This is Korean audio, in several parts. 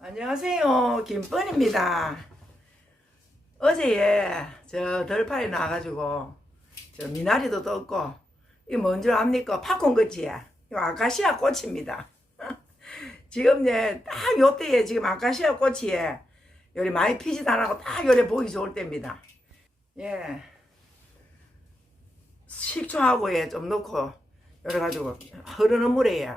안녕하세요. 김뻔입니다. 어제에 저 덜파에 나와가지고 저 미나리도 떴고 이뭔줄 압니까? 팝콘 거지야. 이 아카시아 꽃입니다. 지금 이제 딱 요때에 지금 아카시아 꽃이 요리 많이 피지도 안 하고 딱 요래 보기 좋을 때입니다. 예. 식초하고 예좀 넣고 요래 가지고 흐르는 물에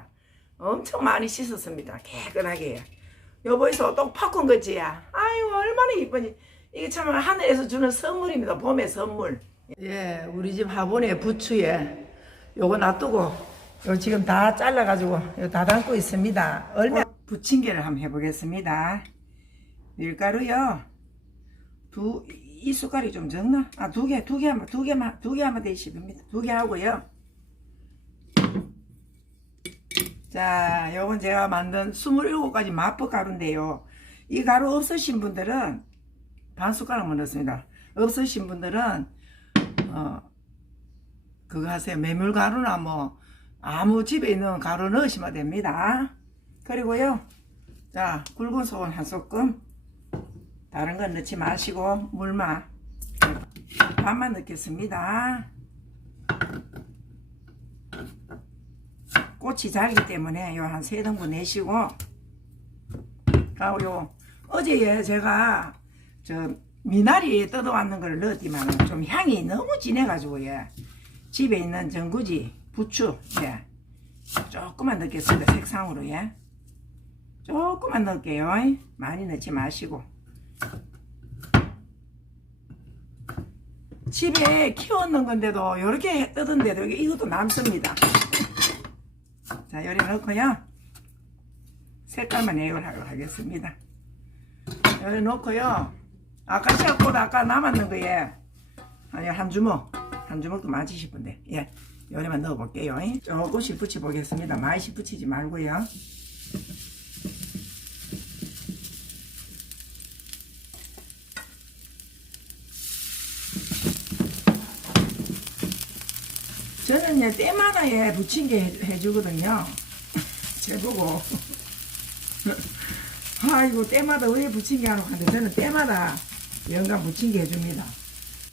엄청 많이 씻었습니다. 깨끗하게. 여보이소 또 팝콘 거지야. 아유 얼마나 이쁘니. 이게 참 하늘에서 주는 선물입니다. 봄의 선물. 예, 우리 집 화분에 부추에 요거 놔두고 요 지금 다 잘라가지고 요 다 담고 있습니다. 얼마 부침개를 한번 해보겠습니다. 밀가루요. 두 이 숟갈이 좀 적나? 아 두 개, 두 개 하면 두 개만 두 개 하면 되십니다. 두 개 하고요. 자, 요건 제가 만든 27가지 마법 가루인데요. 이 가루 없으신 분들은 반 숟가락만 넣습니다. 없으신 분들은 어 그거 하세요. 메밀 가루나 뭐 아무 집에 있는 가루 넣으시면 됩니다. 그리고요. 자, 굵은 소금 한 소끔 다른 건 넣지 마시고 물만 반만 넣겠습니다. 꽃이 잘기 때문에 요 한 세 등분 내시고 요 어제에 제가 저 미나리 뜯어왔는 걸 넣었지만 좀 향이 너무 진해가지고 예. 집에 있는 전구지 부추 예. 조금만 넣겠습니다 색상으로 예. 조금만 넣을게요. 많이 넣지 마시고. 집에 키웠는 건데도 이렇게 뜯은데도 이것도 남습니다 자, 요리 넣고요. 색깔만 애용하도록 하겠습니다. 요리 넣고요. 아카시아 꽃 아까 남았는 거에 아니 한 주먹 한 주먹도 많지 싶은데 예 요리만 넣어볼게요. 조금씩 붙여보겠습니다. 많이 붙이지 말고요. 저는 이제 때마다 예 부침개 해- 해주거든요. 제보고. 아이고 때마다 왜 부침개 하러 가는데 저는 때마다 영감 부침개 해줍니다.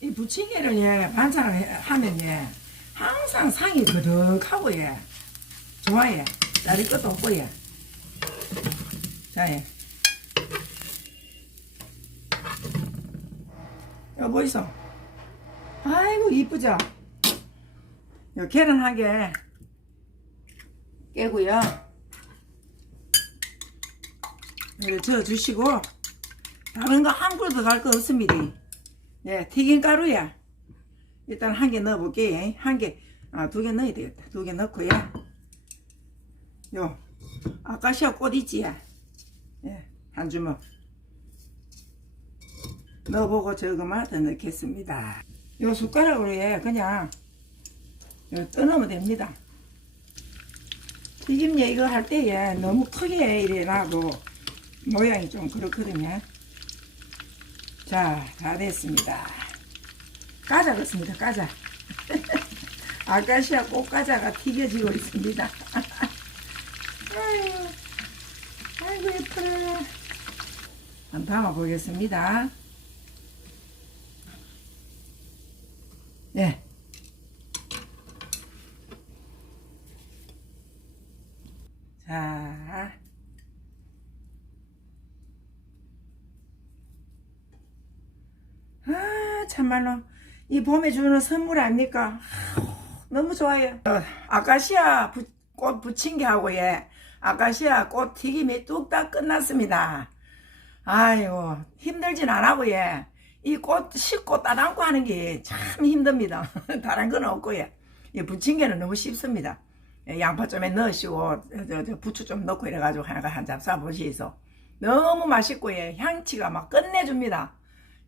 이 부침개를 예 반찬을 해- 하면 예 항상 상이 거덕하고 예 좋아해. 자리 것도 없고 예. 자 예. 여보 있어. 아이고 이쁘죠? 요 계란 한개 깨고요. 이렇게 저어 주시고 다른 거한 그릇 더갈 거 없습니다. 예, 튀김 가루야. 일단 한 개 넣어볼게요. 한 개, 아, 두 개 넣어야 되겠다. 두 개 넣고요. 요, 아카시아 꽃 있지? 예, 한 주먹. 넣어보고 저거만 더 넣겠습니다. 요 숟가락으로 예, 그냥 요 떠넣으면 됩니다. 튀김 이거 할 때에 너무 크게 이래 놔도 모양이 좀 그렇거든요. 자, 다 됐습니다. 까자 넣습니다. 까자. 아카시아 꽃가자가 튀겨지고 있습니다. 아이고, 아이고 예뻐라. 한번 담아 보겠습니다. 예. 자. 아, 참말로. 이 봄에 주는 선물 아닙니까? 아우, 너무 좋아요. 어, 아카시아 부, 꽃 부침개 하고, 예. 아카시아 꽃 튀김이 뚝딱 끝났습니다. 아이고, 힘들진 않아고, 예. 이 꽃 씻고 따담고 하는 게 참 힘듭니다. 다른 건 없고, 예. 이 부침개는 너무 쉽습니다. 예, 양파 좀에 넣으시고 저, 저 부추 좀 넣고 이래가지고 하나가 한 잡사 보시소. 너무 맛있고 예 향치가 막 끝내줍니다.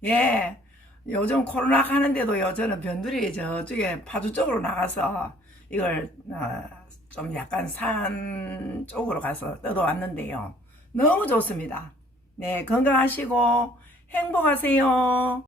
예 요즘 코로나 하는데도 요 저는 변두리 저쪽에 파주 쪽으로 나가서 이걸 어, 좀 약간 산 쪽으로 가서 뜯어왔는데요. 너무 좋습니다. 네 건강하시고 행복하세요